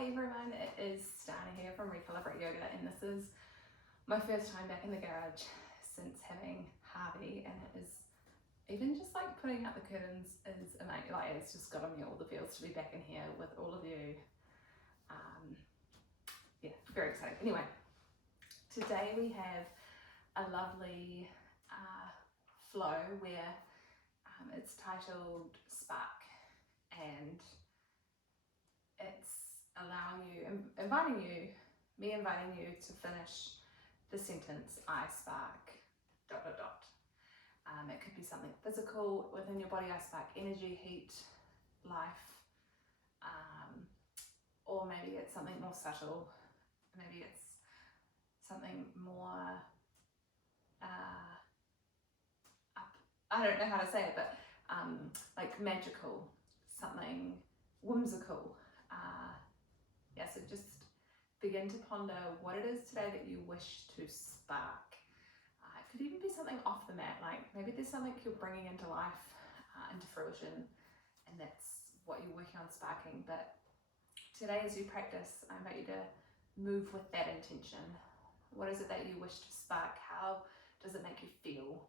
Hi everyone, it is Stana here from Recalibrate Yoga, and this is my first time back in the garage since having Harvey, and it is, even just like putting out the curtains is amazing. Like, it's just got on me all the feels to be back in here with all of you. Yeah, very exciting. Anyway, today we have a lovely flow where it's titled Spark, and it's inviting you to finish the sentence, I spark, ... It could be something physical within your body. I spark energy, heat, life, or maybe it's something more subtle. Maybe it's something more I don't know how to say it, but like magical, something whimsical. Yeah, so just begin to ponder what it is today that you wish to spark. It could even be something off the mat, like maybe there's something you're bringing into life, into fruition, and that's what you're working on sparking. But today, as you practice, I invite you to move with that intention. What is it that you wish to spark? How does it make you feel?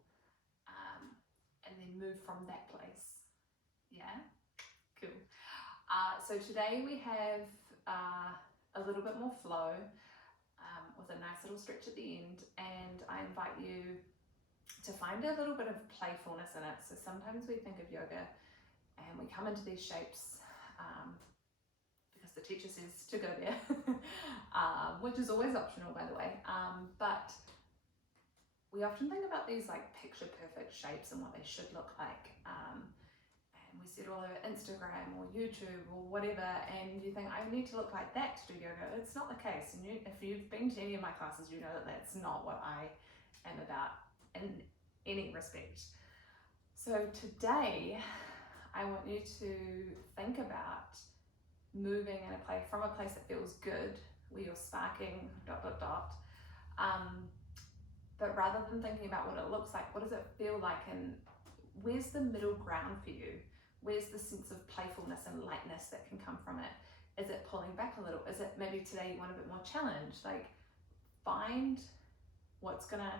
And then move from that place. Yeah, cool. So today we have a little bit more flow with a nice little stretch at the end, and I invite you to find a little bit of playfulness in it. So sometimes we think of yoga and we come into these shapes because the teacher says to go there, which is always optional, by the way, but we often think about these like picture perfect shapes and what they should look like. And we see it all over Instagram or YouTube or whatever, and you think, I need to look like that to do yoga. It's not the case. And if you've been to any of my classes, you know that that's not what I am about in any respect. So today, I want you to think about moving in from a place that feels good, where you're sparking ... But rather than thinking about what it looks like, what does it feel like, and where's the middle ground for you? Where's the sense of playfulness and lightness that can come from it? Is it pulling back a little? Is it maybe today you want a bit more challenge? Like, find what's gonna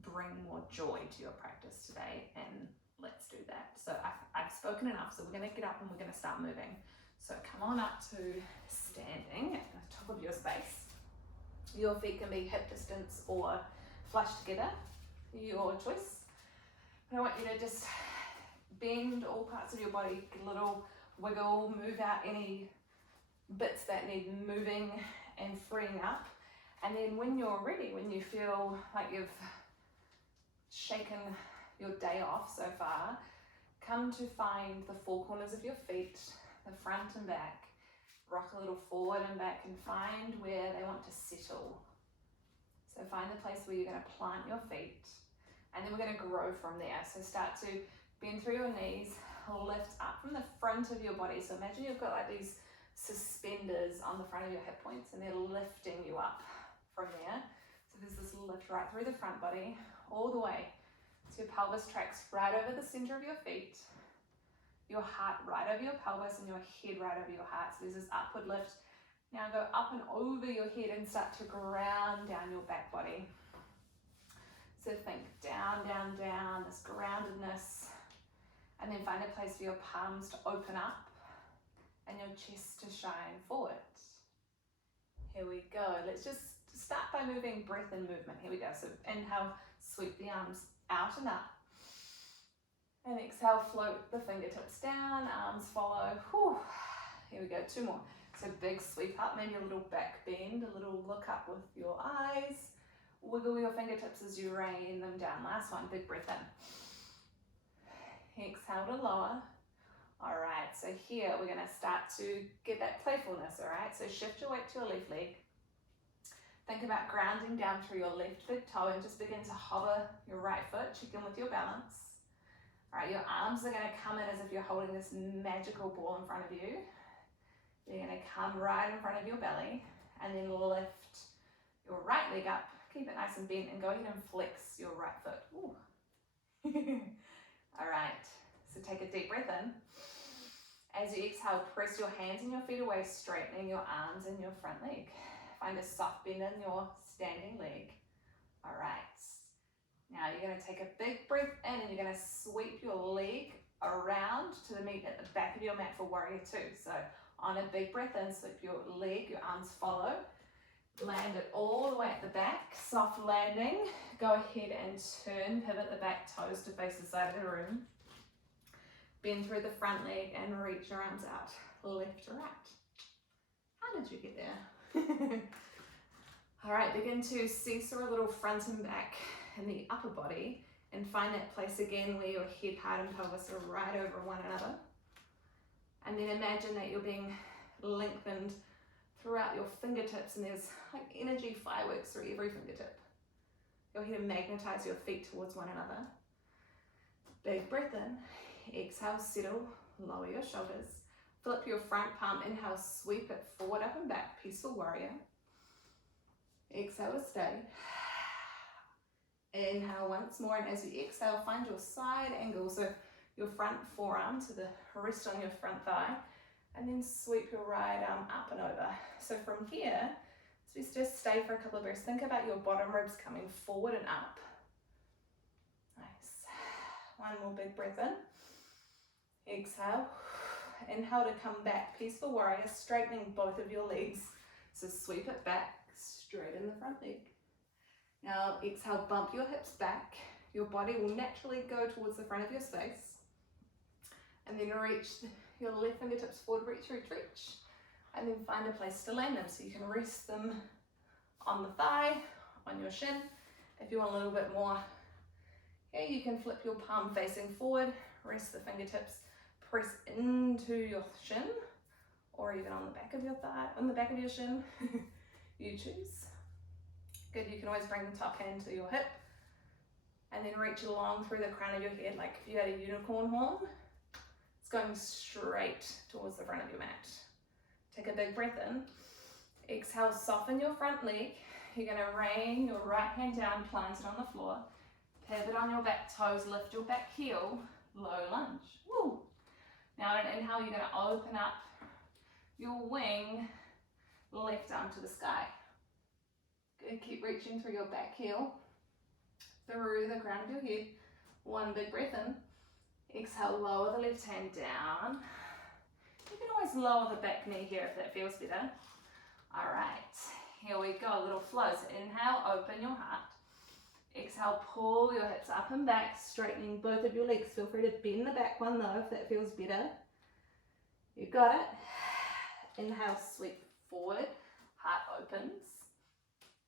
bring more joy to your practice today, and let's do that. So I've spoken enough, so we're gonna get up and we're gonna start moving. So come on up to standing at the top of your space. Your feet can be hip distance or flush together, your choice. And I want you to just bend all parts of your body, get a little wiggle, move out any bits that need moving and freeing up. And then when you're ready, when you feel like you've shaken your day off so far, come to find the four corners of your feet, the front and back. Rock a little forward and back and find where they want to settle. So find the place where you're going to plant your feet, and then we're going to grow from there. So start to bend through your knees, lift up from the front of your body. So imagine you've got like these suspenders on the front of your hip points, and they're lifting you up from there. So there's this lift right through the front body, all the way. So your pelvis tracks right over the center of your feet, your heart right over your pelvis, and your head right over your heart. So there's this upward lift. Now go up and over your head and start to ground down your back body. So think down, down, down, this groundedness. And then find a place for your palms to open up and your chest to shine forward. Here we go. Let's just start by moving breath and movement. Here we go. So inhale, sweep the arms out and up. And exhale, float the fingertips down, arms follow. Whew. Here we go, two more. So big sweep up, maybe a little back bend, a little look up with your eyes. Wiggle your fingertips as you rain them down. Last one, big breath in. Exhale to lower. All right, so here we're gonna start to get that playfulness, all right? So shift your weight to your left leg. Think about grounding down through your left big toe, and just begin to hover your right foot, check in with your balance. All right, your arms are gonna come in as if you're holding this magical ball in front of you. You're gonna come right in front of your belly, and then lift your right leg up, keep it nice and bent, and go ahead and flex your right foot. Ooh. All right, so take a deep breath in, As you exhale, press your hands and your feet away, straightening your arms and your front leg. Find a soft bend in your standing leg. All right. Now you're going to take a big breath in and you're going to sweep your leg around to the meat at the back of your mat for warrior two. So on a big breath in, sweep your leg, your arms follow. Land it all the way at the back, soft landing. Go ahead and turn, pivot the back toes to face the side of the room. Bend through the front leg and reach your arms out, left to right. How did you get there? All right, begin to seesaw a little front and back in the upper body and find that place again where your head, heart and pelvis are right over one another. And then imagine that you're being lengthened throughout your fingertips and there's like energy fireworks through every fingertip. Go ahead and magnetize your feet towards one another. Big breath in, exhale, settle, lower your shoulders. Flip your front palm, inhale, sweep it forward, up and back, peaceful warrior. Exhale to stay. Inhale once more, and as you exhale, find your side angle. So your front forearm to the wrist on your front thigh, and then sweep your right arm up and over. So from here, so just stay for a couple of breaths. Think about your bottom ribs coming forward and up. Nice. One more big breath in. Exhale. Inhale to come back, peaceful warrior, straightening both of your legs. So sweep it back, straighten the front leg. Now exhale, bump your hips back. Your body will naturally go towards the front of your space. And then reach your left fingertips forward, reach, reach, reach. And then find a place to land them. So you can rest them on the thigh, on your shin. If you want a little bit more, here you can flip your palm facing forward, rest the fingertips, press into your shin, or even on the back of your thigh, on the back of your shin. You choose. Good, you can always bring the top hand to your hip and then reach along through the crown of your head like if you had a unicorn horn. It's going straight towards the front of your mat. Take a big breath in. Exhale, soften your front leg. You're going to rain your right hand down, plant it on the floor. Pivot on your back toes, lift your back heel, low lunge. Woo! Now on an inhale, you're going to open up your wing, left arm to the sky. Good, keep reaching through your back heel, through the crown of your head. One big breath in. Exhale, lower the left hand down. You can always lower the back knee here if that feels better. All right, here we go, little flow. So inhale, open your heart. Exhale, pull your hips up and back, straightening both of your legs. Feel free to bend the back one though if that feels better. You got it. Inhale, sweep forward, heart opens.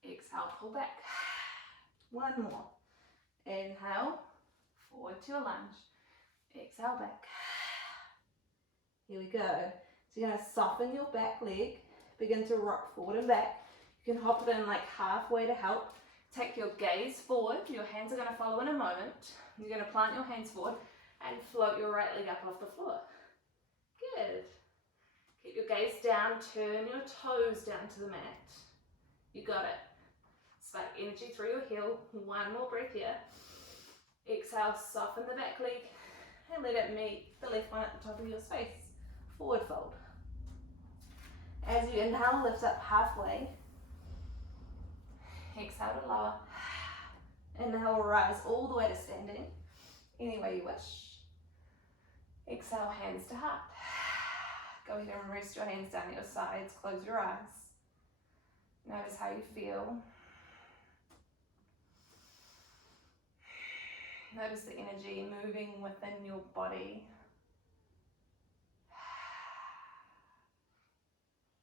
Exhale, pull back. One more. Inhale, forward to a lunge. Exhale, back. Here we go. So you're going to soften your back leg, begin to rock forward and back. You can hop it in like halfway to help. Take your gaze forward. Your hands are going to follow in a moment. You're going to plant your hands forward and float your right leg up off the floor. Good. Keep your gaze down, turn your toes down to the mat. You got it. Spark energy through your heel. One more breath here. Exhale, soften the back leg and let it meet the left one at the top of your space. Forward fold. As you inhale, lift up halfway. Exhale to lower. Inhale, rise all the way to standing, any way you wish. Exhale, hands to heart. Go ahead and rest your hands down at your sides, close your eyes. Notice how you feel. Notice the energy moving within your body.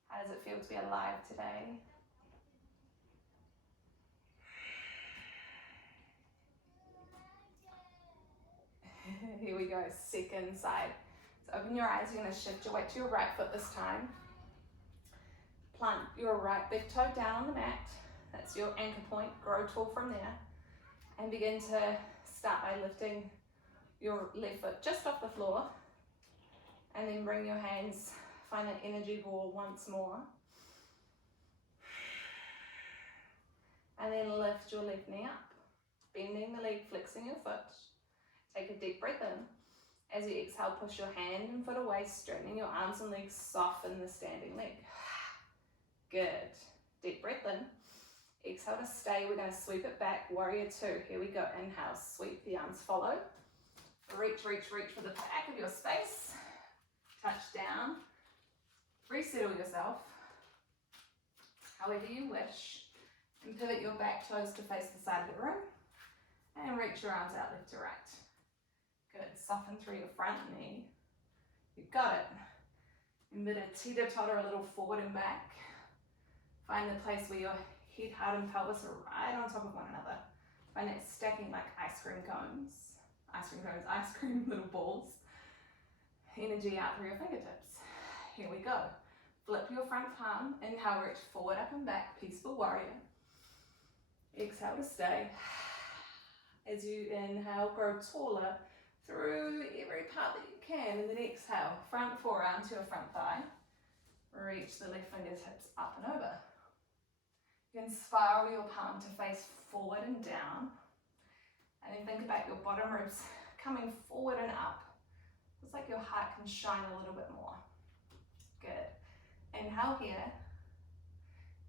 How does it feel to be alive today? Here we go, second side. So open your eyes, you're going to shift your weight to your right foot this time. Plant your right big toe down on the mat. That's your anchor point, grow tall from there. And begin to start by lifting your left foot just off the floor. And then bring your hands, find that energy ball once more. And then lift your left knee up, bending the leg, flexing your foot. Take a deep breath in. As you exhale, push your hand and foot away, straightening your arms and legs, soften the standing leg. Good. Deep breath in. Exhale to stay. We're going to sweep it back. Warrior two. Here we go. Inhale, sweep, the arms follow. Reach, reach, reach for the back of your space. Touch down. Resettle yourself however you wish. And pivot your back toes to face the side of the room. And reach your arms out left to right. Good. Soften through your front knee. You got it. Inverted teeter-totter a little forward and back. Find the place where your head, heart, and pelvis are right on top of one another. Find it stacking like ice cream cones. Ice cream little balls. Energy out through your fingertips. Here we go. Flip your front palm. Inhale, reach forward, up and back. Peaceful warrior. Exhale to stay. As you inhale, grow taller through every part that you can. And then exhale, front forearm to your front thigh. Reach the left fingertips up and over. You can spiral your palm to face forward and down. And then think about your bottom ribs coming forward and up. It's like your heart can shine a little bit more. Good. Inhale here.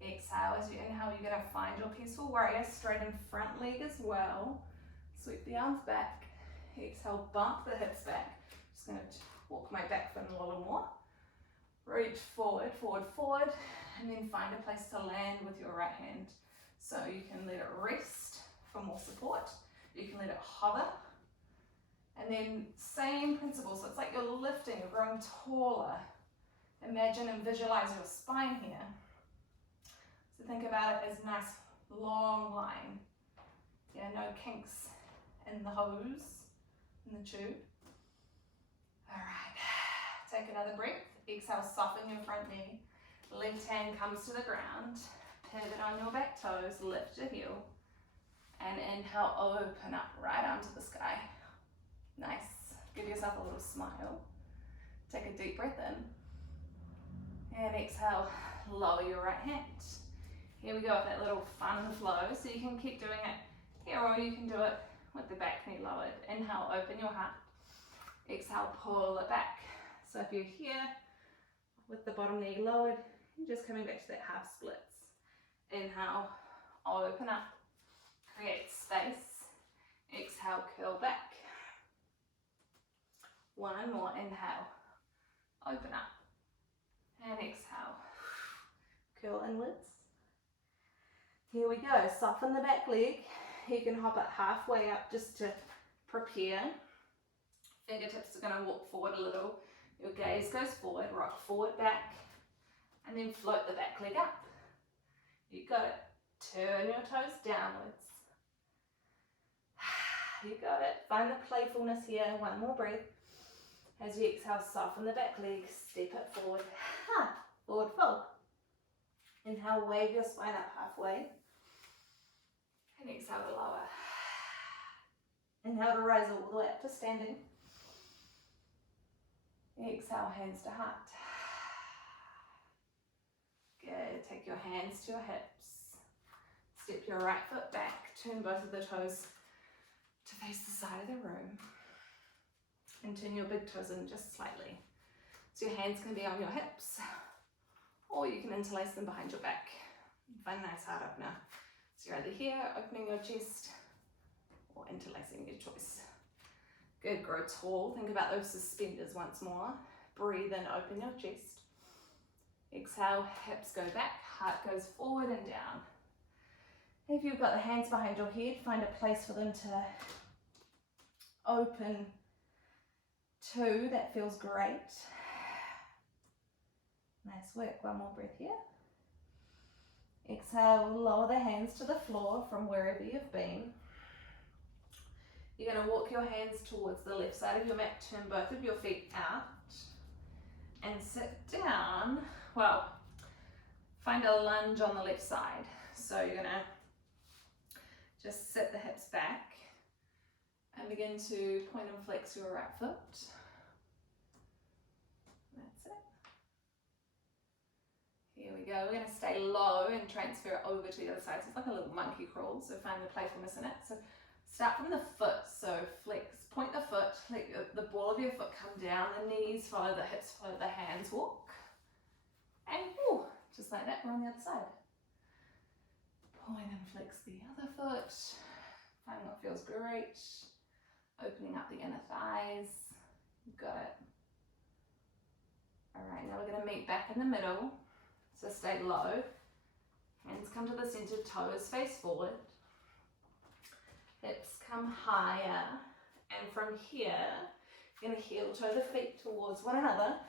Exhale. As you inhale, you're going to find your peaceful warrior. Straighten front leg as well. Sweep the arms back. Exhale, bump the hips back. Just going to walk my back foot a little more. Reach forward, forward, forward. And then find a place to land with your right hand. So you can let it rest for more support. You can let it hover. And then same principle. So it's like you're lifting, you're growing taller. Imagine and visualize your spine here. So think about it as a nice long line. Yeah, no kinks in the hose, in the tube. All right, take another breath. Exhale, soften your front knee. Left hand comes to the ground. Pivot on your back toes, lift your heel. And inhale, open up right onto the sky. Nice. Give yourself a little smile. Take a deep breath in. And exhale, lower your right hand. Here we go with that little fun flow. So you can keep doing it here or you can do it with the back knee lowered. Inhale, open your heart. Exhale, pull it back. So if you're here with the bottom knee lowered, you're just coming back to that half splits. Inhale, open up. Create space. Exhale, curl back. One more. Inhale, open up. And exhale, curl inwards. Here we go. Soften the back leg. You can hop it halfway up just to prepare. Fingertips are going to walk forward a little. Your gaze goes forward, rock forward, back, and then float the back leg up. You got it. Turn your toes downwards. You got it. Find the playfulness here. One more breath. As you exhale, soften the back leg. Step it forward. Forward fold. Inhale, wave your spine up halfway. And exhale to lower. Inhale to rise all the way up to standing. Exhale, hands to heart. Good. Take your hands to your hips. Step your right foot back. Turn both of the toes to face the side of the room. And turn your big toes in just slightly. So your hands can be on your hips, or you can interlace them behind your back. Find a nice hard opener. So you're either here, opening your chest, or interlacing, your choice. Good, grow tall. Think about those suspenders once more. Breathe in, open your chest. Exhale, hips go back, heart goes forward and down. If you've got the hands behind your head, find a place for them to open to. That feels great. Nice work. One more breath here. Exhale, lower the hands to the floor from wherever you've been. You're going to walk your hands towards the left side of your mat. Turn both of your feet out and sit down. Well, find a lunge on the left side. So you're going to just sit the hips back and begin to point and flex your right foot. That's it. Here we go. We're going to stay low and transfer over to the other side. So it's like a little monkey crawl. So find the playfulness in it. So start from the foot. So flex point the foot, let the ball of your foot come down, the knees follow the hips, follow the hands, walk. And just like that, we're on the other side. Point and flex the other foot. Find what feels great. Opening up the inner thighs. Got it. All right, now we're going to meet back in the middle. So stay low. Hands come to the center, toes face forward. Hips come higher. And from here, you're going to heel toe the feet towards one another.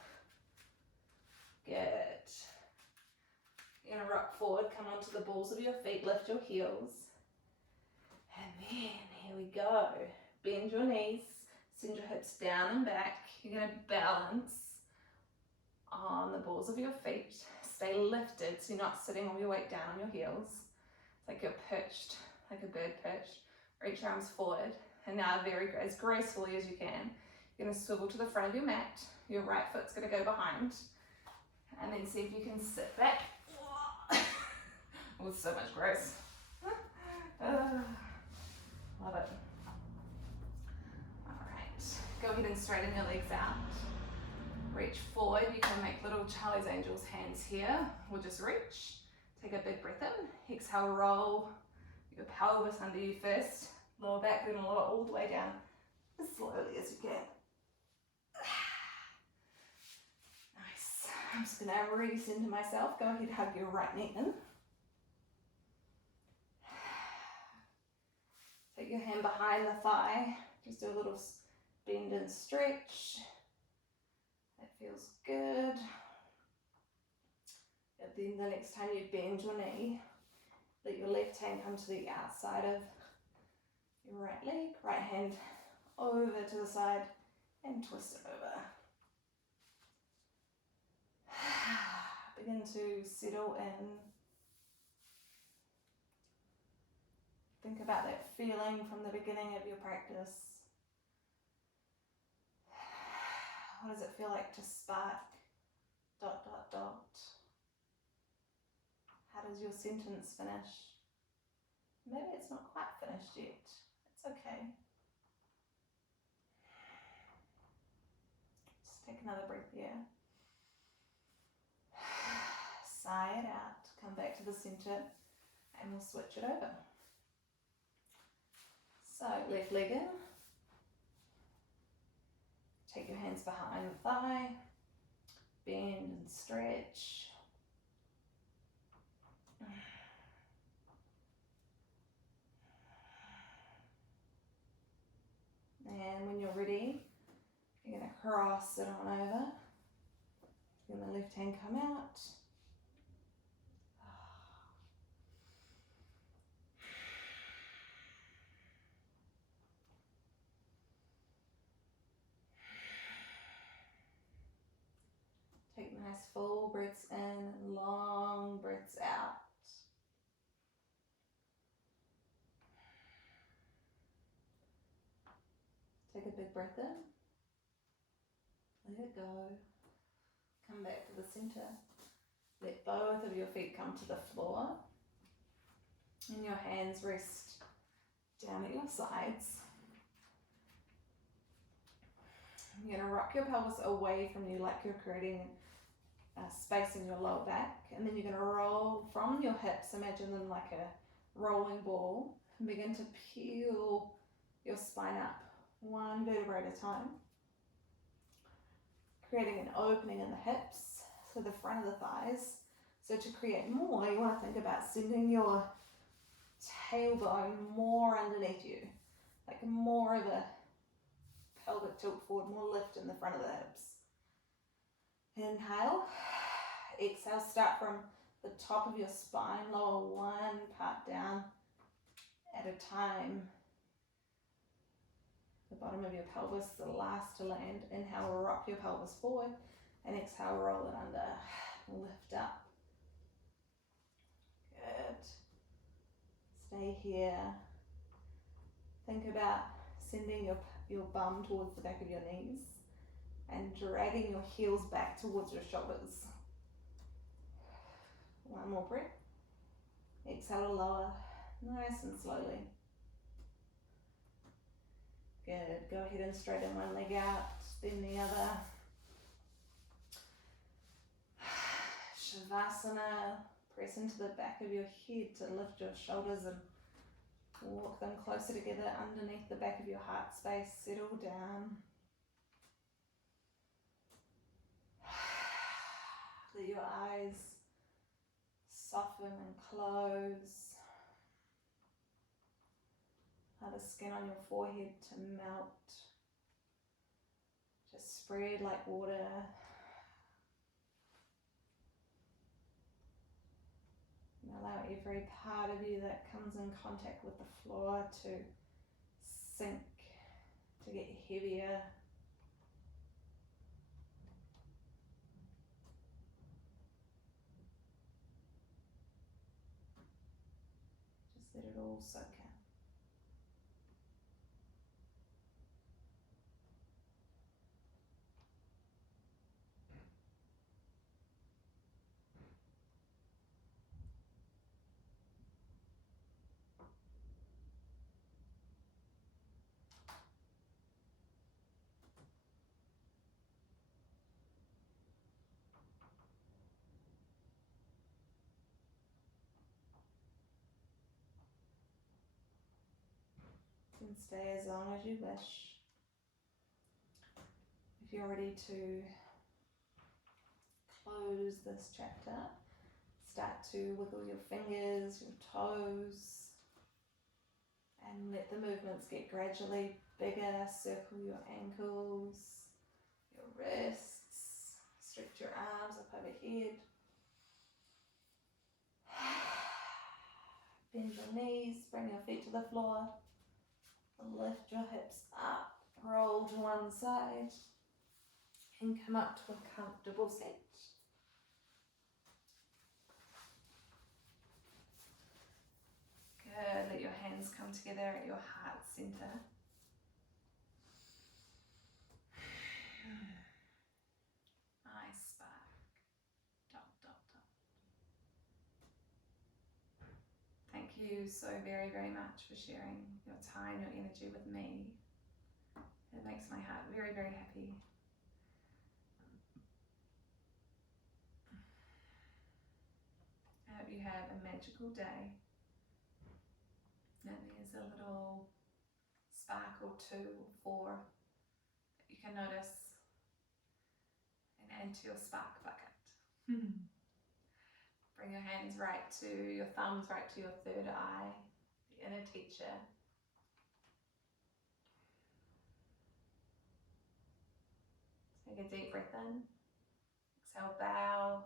Good. You're going to rock forward, come onto the balls of your feet, lift your heels. And then, here we go. Bend your knees, send your hips down and back. You're going to balance on the balls of your feet. Stay lifted so you're not sitting all your weight down on your heels. It's like you're perched, like a bird perched. Reach your arms forward. And now as gracefully as you can, you're going to swivel to the front of your mat. Your right foot's going to go behind. And then see if you can sit back with so much grace. Love it. All right, go ahead and straighten your legs out. Reach forward. You can make little Charlie's Angels hands here, or just reach. Take a big breath in. Exhale, roll your pelvis under you first. Lower back, then lower all the way down as slowly as you can. Nice. I'm just going to re-center myself. Go ahead, hug your right knee in. Take your hand behind the thigh. Just do a little bend and stretch. That feels good. And then the next time you bend your knee, let your left hand come to the outside of your right leg. Right hand over to the side and twist it over. Begin to settle in. Think about that feeling from the beginning of your practice. What does it feel like to spark? ... How does your sentence finish? Maybe it's not quite finished yet. It's okay. Just take another breath here. Sigh it out. Come back to the center and we'll switch it over. So left leg in. Take your hands behind the thigh. Bend and stretch. And when you're ready, you're going to cross it on over. Then the left hand come out. Take nice full breaths in, long breaths out. Take a big breath in. Let it go. Come back to the center. Let both of your feet come to the floor. And your hands rest down at your sides. You're going to rock your pelvis away from you like you're creating space in your lower back. And then you're going to roll from your hips. Imagine them like a rolling ball. And begin to peel your spine up one vertebra at a time. Creating an opening in the hips, so the front of the thighs. So to create more, you want to think about sending your tailbone more underneath you, like more of a pelvic tilt forward, more lift in the front of the hips. Inhale, exhale, start from the top of your spine, lower one part down at a time. The bottom of your pelvis, the last to land. Inhale, rock your pelvis forward, and exhale, roll it under, lift up. Good. Stay here. Think about sending your bum towards the back of your knees and dragging your heels back towards your shoulders. One more breath. Exhale to lower, nice and slowly. Good. Go ahead and straighten one leg out, then the other. Shavasana. Press into the back of your head to lift your shoulders and walk them closer together underneath the back of your heart space. Settle down. Let your eyes soften and close. Allow the skin on your forehead to melt. Just spread like water. And allow every part of you that comes in contact with the floor to sink, to get heavier. Just let it all soak in. You can stay as long as you wish. If you're ready to close this chapter, start to wiggle your fingers, your toes, and let the movements get gradually bigger. Circle your ankles, your wrists, stretch your arms up overhead. Bend your knees, bring your feet to the floor. Lift your hips up, roll to one side, and come up to a comfortable seat. Good, let your hands come together at your heart center. Nice spark. Dot, dot, dot. Thank you so very, very much for sharing your time, your energy with me. It makes my heart very, very happy. I hope you have a magical day. And there's a little spark or two or four that you can notice and add to your spark bucket. Bring your hands right to your thumbs, right to your third eye, the inner teacher. Take a deep breath in. Exhale, bow.